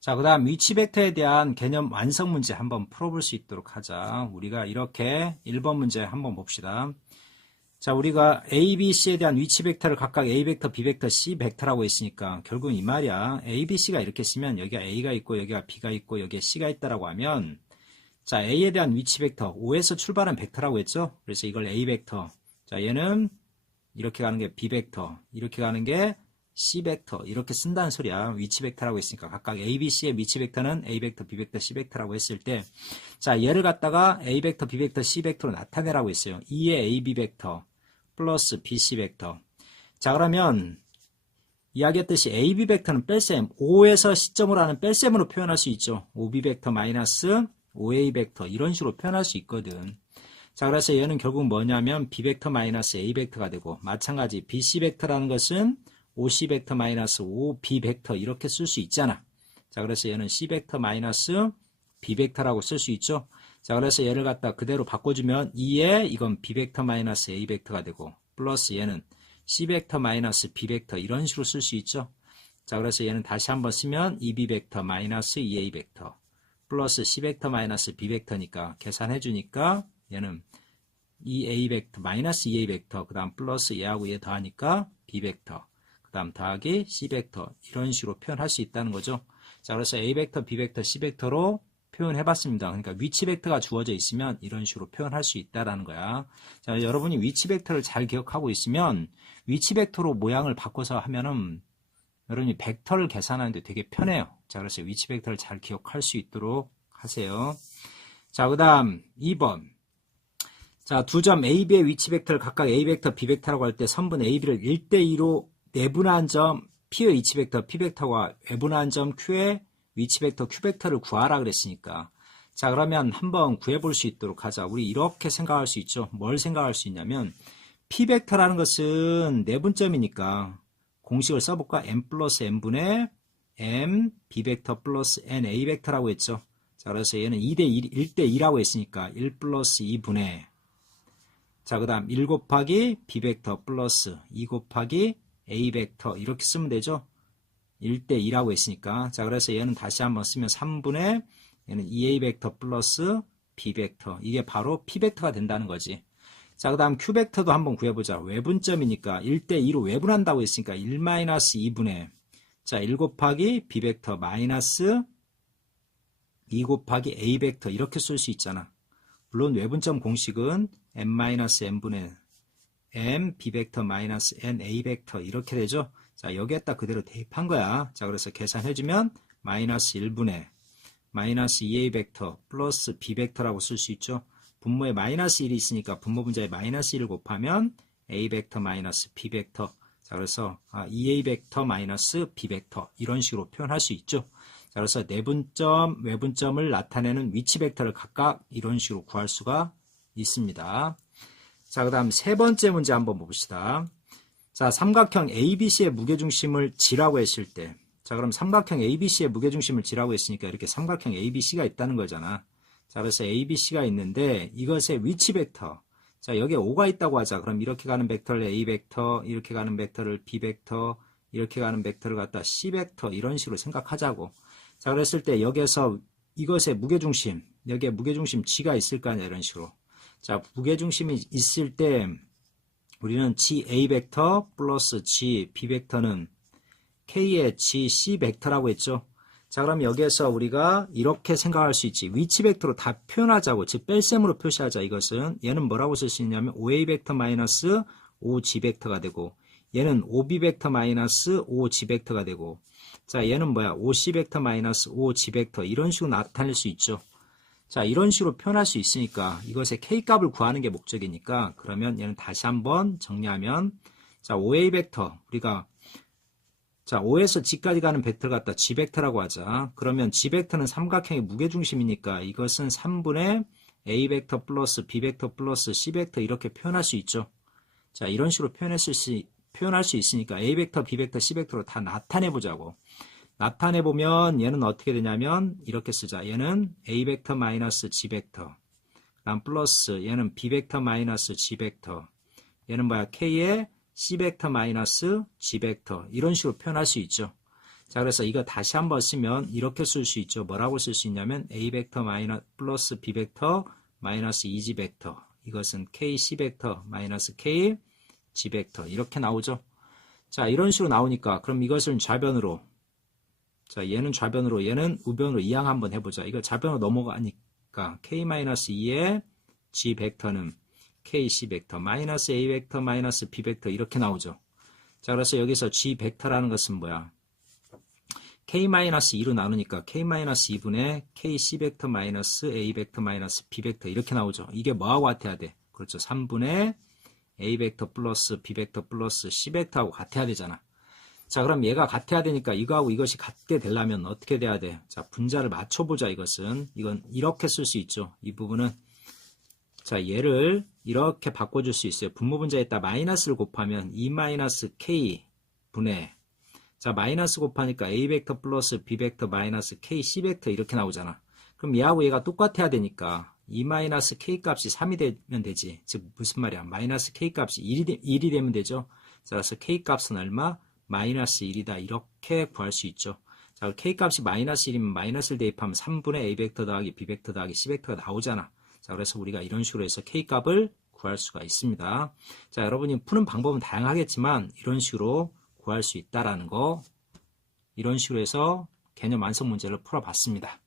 자, 그 다음 위치 벡터에 대한 개념 완성 문제 한번 풀어볼 수 있도록 하자. 우리가 이렇게 1번 문제 한번 봅시다. 자, 우리가 A, B, C에 대한 위치 벡터를 각각 A 벡터, B 벡터, C 벡터라고 했으니까 결국은 이 말이야. A, B, C가 이렇게 쓰면 여기가 A가 있고 여기가 B가 있고 여기에 C가 있다라고 하면 자, A에 대한 위치 벡터, O에서 출발한 벡터라고 했죠? 그래서 이걸 A 벡터. 자, 얘는 이렇게 가는 게 B 벡터, 이렇게 가는 게 C 벡터 이렇게 쓴다는 소리야. 위치 벡터라고 했으니까 각각 A, B, C의 위치 벡터는 A 벡터, B 벡터, C 벡터라고 했을 때 자, 얘를 갖다가 A 벡터, B 벡터, C 벡터로 나타내라고 했어요. 2의 A, B 벡터 플러스 B, C 벡터. 자, 그러면 이야기했듯이 A, B 벡터는 뺄셈, O에서 시점으로 하는 뺄셈으로 표현할 수 있죠. OB 벡터 마이너스 OA 벡터 이런 식으로 표현할 수 있거든. 자, 그래서 얘는 결국 뭐냐면 B 벡터 마이너스 A 벡터가 되고 마찬가지 BC 벡터라는 것은 OC 벡터 마이너스 OB 벡터 이렇게 쓸 수 있잖아. 자, 그래서 얘는 C 벡터 마이너스 B 벡터라고 쓸 수 있죠. 자, 그래서 얘를 갖다 그대로 바꿔주면 2에 이건 B 벡터 마이너스 A 벡터가 되고 플러스 얘는 C 벡터 마이너스 B 벡터 이런 식으로 쓸 수 있죠. 자, 그래서 얘는 다시 한번 쓰면 2B 벡터 마이너스 2A 벡터 플러스 C 벡터 마이너스 B 벡터니까 계산해 주니까 얘는 2A 벡터 마이너스 2A 벡터 그 다음 플러스 얘하고 얘 더하니까 B 벡터 그 다음 더하기 C 벡터 이런 식으로 표현할 수 있다는 거죠. 자 그래서 A 벡터, B 벡터, C 벡터로 표현해 봤습니다. 그러니까 위치 벡터가 주어져 있으면 이런 식으로 표현할 수 있다라는 거야. 자 여러분이 위치 벡터를 잘 기억하고 있으면 위치 벡터로 모양을 바꿔서 하면은 여러분이 벡터를 계산하는데 되게 편해요. 자 그래서 위치 벡터를 잘 기억할 수 있도록 하세요. 자 그 다음 2번 자, 두 점 A, B의 위치 벡터를 각각 A 벡터, B 벡터라고 할 때 선분 A, B를 1대 2로 내분한 점 P의 위치 벡터, P 벡터와 외분한 점 Q의 위치 벡터, Q 벡터를 구하라 그랬으니까 자, 그러면 한번 구해볼 수 있도록 하자. 우리 이렇게 생각할 수 있죠. 뭘 생각할 수 있냐면 P 벡터라는 것은 내분점이니까 공식을 써볼까? M 플러스 N분의 M, B 벡터 플러스 N, A 벡터라고 했죠. 자, 그래서 얘는 2대 1, 1대 2라고 했으니까 1 플러스 2분의 자, 그 다음 1 곱하기 B 벡터 플러스 2 곱하기 A 벡터 이렇게 쓰면 되죠. 1대 2라고 했으니까. 자, 그래서 얘는 다시 한번 쓰면 3분의 얘는 2A 벡터 플러스 B 벡터. 이게 바로 P 벡터가 된다는 거지. 자, 그 다음 Q 벡터도 한번 구해보자. 외분점이니까 1대 2로 외분한다고 했으니까 1-2분의 자, 1 곱하기 B 벡터 마이너스 2 곱하기 A 벡터 이렇게 쓸 수 있잖아. 물론 외분점 공식은 m-n분의 m b 벡터 마이너스 n a 벡터 이렇게 되죠. 자 여기에다 그대로 대입한 거야. 자 그래서 계산해주면 마이너스 1분의 마이너스 2a 벡터 플러스 b 벡터라고 쓸 수 있죠. 분모에 마이너스 1이 있으니까 분모 분자에 마이너스 1을 곱하면 a 벡터 마이너스 b 벡터 자 그래서 2a 벡터 마이너스 b 벡터 이런 식으로 표현할 수 있죠. 자, 그래서 내분점, 외분점을 나타내는 위치 벡터를 각각 이런 식으로 구할 수가 있습니다. 자, 그 다음 세 번째 문제 한번 봅시다. 자, 삼각형 ABC의 무게중심을 G라고 했을 때, 자, 그럼 삼각형 ABC의 무게중심을 G라고 했으니까 이렇게 삼각형 ABC가 있다는 거잖아. 자, 그래서 ABC가 있는데 이것의 위치 벡터, 자, 여기에 O가 있다고 하자. 그럼 이렇게 가는 벡터를 A 벡터, 이렇게 가는 벡터를 B 벡터, 이렇게 가는 벡터를 갖다 C 벡터 이런 식으로 생각하자고. 자, 그랬을 때 여기에서 이것의 무게중심, 여기에 무게중심 G가 있을 거 아니야, 이런 식으로. 자, 무게중심이 있을 때 우리는 GA 벡터 플러스 G, B 벡터는 K의 G, C 벡터라고 했죠. 자, 그럼 여기에서 우리가 이렇게 생각할 수 있지. 위치 벡터로 다 표현하자고, 즉 뺄셈으로 표시하자. 이것은 얘는 뭐라고 쓸 수 있냐면 OA 벡터 마이너스 OG 벡터가 되고 얘는 OB 벡터 마이너스 OG 벡터가 되고 자, 얘는 뭐야? OC 벡터 마이너스 OG 벡터 이런 식으로 나타낼 수 있죠. 자, 이런 식으로 표현할 수 있으니까 이것의 K값을 구하는 게 목적이니까 그러면 얘는 다시 한번 정리하면 자, OA 벡터 우리가 자, O에서 G까지 가는 벡터를 갖다 G 벡터라고 하자. 그러면 G 벡터는 삼각형의 무게중심이니까 이것은 3분의 A 벡터 플러스 B 벡터 플러스 C 벡터 이렇게 표현할 수 있죠. 자, 이런 식으로 표현했을 수, 표현할 수 있으니까 A 벡터, B 벡터, C 벡터로 다 나타내 보자고. 나타내 보면 얘는 어떻게 되냐면 이렇게 쓰자. 얘는 A 벡터 마이너스 G 벡터. 그다음 플러스 얘는 B 벡터 마이너스 G 벡터. 얘는 뭐야? K의 C 벡터 마이너스 G 벡터. 이런 식으로 표현할 수 있죠. 자, 그래서 이거 다시 한번 쓰면 이렇게 쓸 수 있죠. 뭐라고 쓸 수 있냐면 A 벡터 마이너스 플러스 B 벡터 마이너스 2G 벡터. 이것은 K C 벡터 마이너스 K G 벡터. 이렇게 나오죠. 자, 이런 식으로 나오니까 그럼 이것을 좌변으로 자, 얘는 좌변으로 얘는 우변으로 이항 한번 해보자. 이거 좌변으로 넘어가니까 K-2의 G 벡터는 KC 벡터 마이너스 A 벡터 마이너스 B 벡터 이렇게 나오죠. 자, 그래서 여기서 G 벡터라는 것은 뭐야? K-2로 나누니까 K-2분의 KC 벡터 마이너스 A 벡터 마이너스 B 벡터 이렇게 나오죠. 이게 뭐하고 같아야 돼? 그렇죠. 3분의 A 벡터 플러스 B 벡터 플러스 C 벡터하고 같아야 되잖아. 자, 그럼 얘가 같아야 되니까 이거하고 이것이 같게 되려면 어떻게 돼야 돼? 자, 분자를 맞춰보자, 이것은. 이건 이렇게 쓸 수 있죠. 이 부분은. 자, 얘를 이렇게 바꿔줄 수 있어요. 분모 분자에다 마이너스를 곱하면 2 마이너스 K 분의 자, 마이너스 곱하니까 A 벡터 플러스 B 벡터 마이너스 K C 벡터 이렇게 나오잖아. 그럼 얘하고 얘가 똑같아야 되니까 2 마이너스 K 값이 3이 되면 되지. 즉, 무슨 말이야? 마이너스 K 값이 1이, 되, 1이 되면 되죠. 자, 그래서 K 값은 얼마? 마이너스 1이다. 이렇게 구할 수 있죠. 자, K 값이 마이너스 1이면 마이너스를 대입하면 3분의 A 벡터 더하기 B 벡터 더하기 C 벡터가 나오잖아. 자, 그래서 우리가 이런 식으로 해서 K 값을 구할 수가 있습니다. 자, 여러분이 푸는 방법은 다양하겠지만 이런 식으로 구할 수 있다라는 거 이런 식으로 해서 개념 완성 문제를 풀어봤습니다.